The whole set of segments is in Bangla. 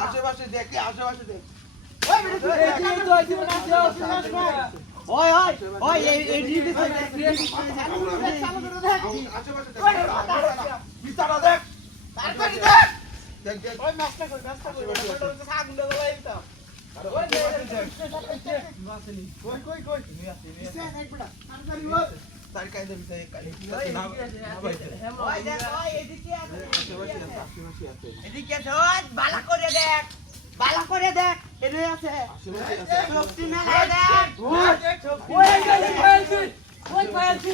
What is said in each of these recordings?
আশেপাশে দেখি আশেপাশে দেখ ওই ওই ওই এই ডিডি আশেপাশে দেখ বিচারা দেখ তাড়াতাড়ি দেখ দেখ দেখ ওই মাস্টার কই ওটা আগুন জ্বালাই দিতা ওই কই কই তুমি আসি নিছে এক বেটা তাড়াতাড়ি ওই তার কাছে বিচারে কালি না ওই দেখ ওই এদিকে আছে আশেপাশে আছে এদিকে আছে ওই বালা করে দেখ এনে আছে আশেপাশে আছে শক্তি মেলা দেখ ওই পাইছি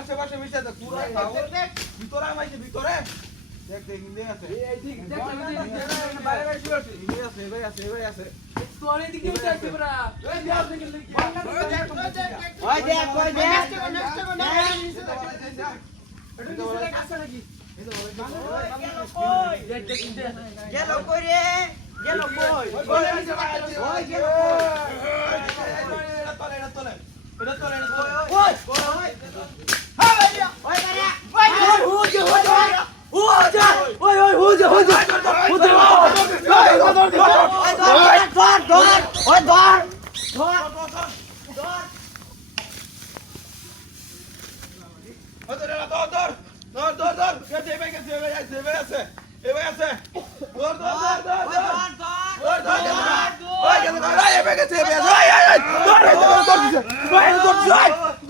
আশেপাশে মিশে দেখ পুরো ভিতরে আমাইছে ভিতরে দেখ দেখ ইন্দে আছে এই ঠিক দেখ বাইরে বাইরে শুয়ে আছে ইন্দে আছে ভাই আছে তোর এদিকে উঠে বড়া ওই দেখ দেখি ওই দেখ গেল কই রে গেল কই ওই গেল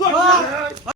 Vai,